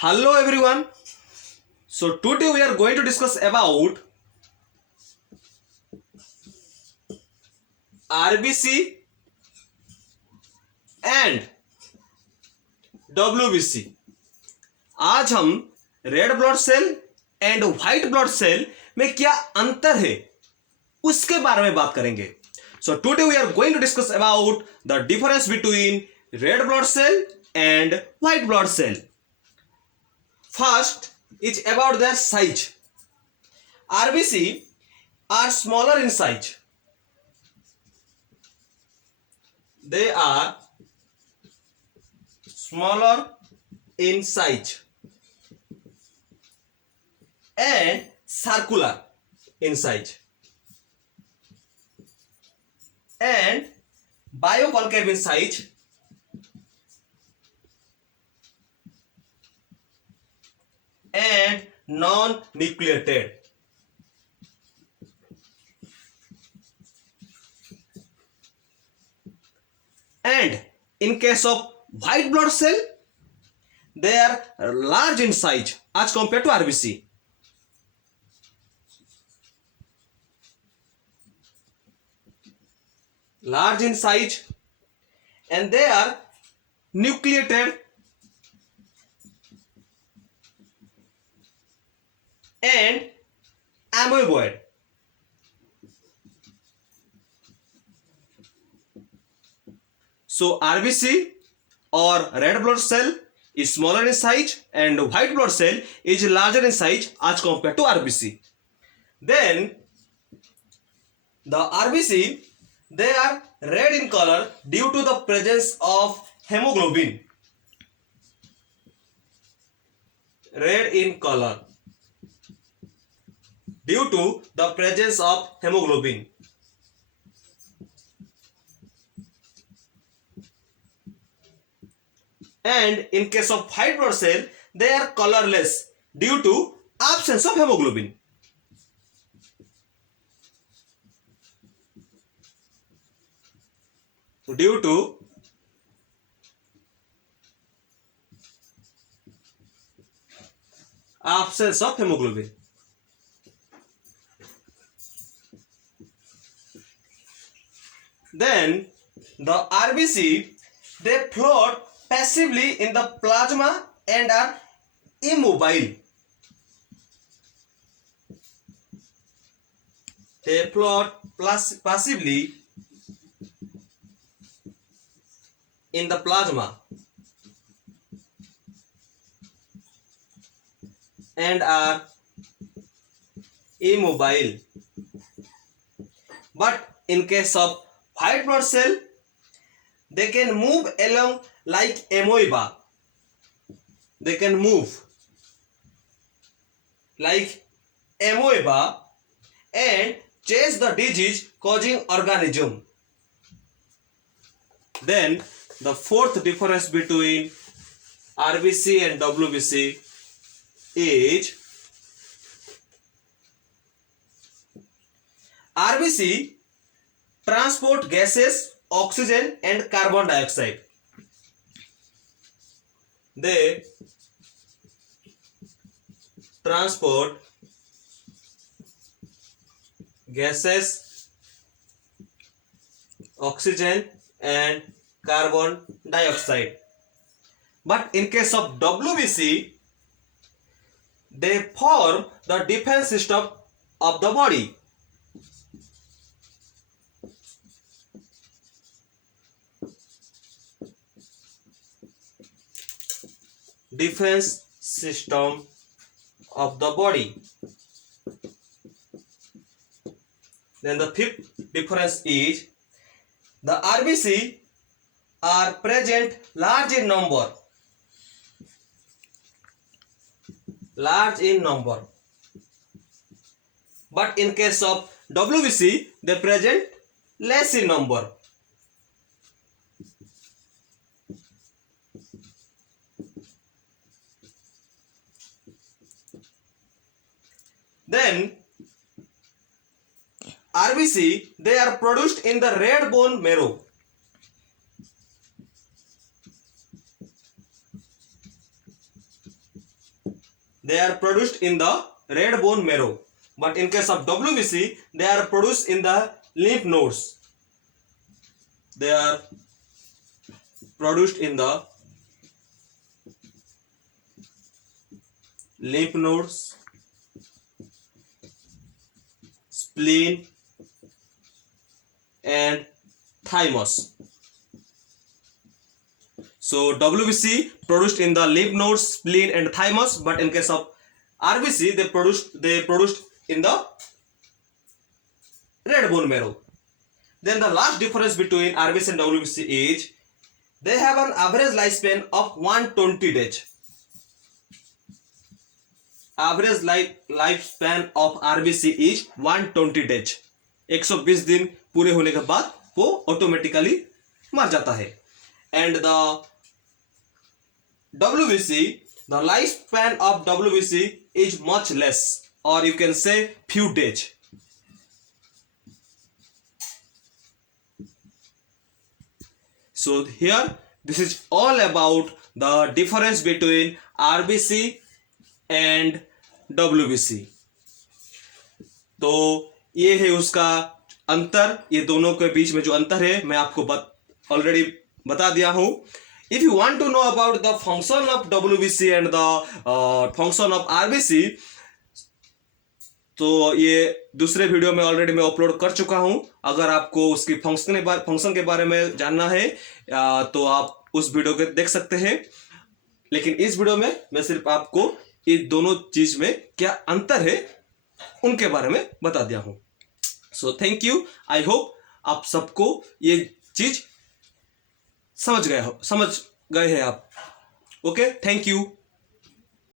Hello everyone. So today we are going to discuss about RBC and WBC. आज हम red blood cell and white blood cell में क्या अंतर है उसके बारे में बात करेंगे. So today we are going to discuss about the difference between red blood cell and white blood cell. First is about their size. RBC are smaller in size. They are smaller in size and circular in size and bioconcave in size and non-nucleated. And in case of white blood cell, they are large in size as compared to RBC. Large in size and they are nucleated and amoeboid. So RBC or red blood cell is smaller in size and white blood cell is larger in size as compared to RBC. Then the RBC, they are red in color due to the presence of hemoglobin. Red in color due to the presence of hemoglobin. And in case of white blood cell, they are colorless due to absence of hemoglobin. Due to absence of hemoglobin. Then the RBC, they float passively in the plasma and are immobile. They float passively in the plasma and are immobile. But in case of white blood cell, they can move along like amoeba. They can move like amoeba and chase the disease causing organism. Then the fourth difference between RBC and WBC is RBC transport gases, oxygen and carbon dioxide. They transport gases, oxygen and carbon dioxide. But in case of WBC, they form the defense system of the body. Defense system of the body. Then the fifth difference is the RBC are present large in number. Large in number. But in case of WBC, they present less in number. Then RBC, they are produced in the red bone marrow. they are produced in the red bone marrow, but in case of WBC they are produced in the lymph nodes. They are produced in the lymph nodes, spleen and thymus. So WBC produced in the lymph nodes, spleen and thymus, but in case of RBC they produced in the red bone marrow. Then the last difference between RBC and WBC is they have an average lifespan of 120 days. Average lifespan of RBC is 120 days. 120 दिन पूरे होने के बाद वो automatically मर जाता है. And the WBC, the lifespan of WBC is much less, or you can say few days. So here this is all about the difference between RBC and WBC. तो ये है उसका अंतर. ये दोनों के बीच में जो अंतर है मैं आपको ऑलरेडी बता दिया हूं. If you want to know about the function of WBC and the function of RBC, तो ये दूसरे वीडियो में ऑलरेडी मैं अपलोड कर चुका हूं. अगर आपको उसकी फंक्शन के बारे में जानना है तो आप उस वीडियो को देख सकते हैं. लेकिन इस वीडियो में मैं सिर्फ आपको ये दोनों चीज में क्या अंतर है उनके बारे में बता दिया हूं. So thank you. I hope आप सबको ये चीज समझ गए हैं आप. Okay, thank you.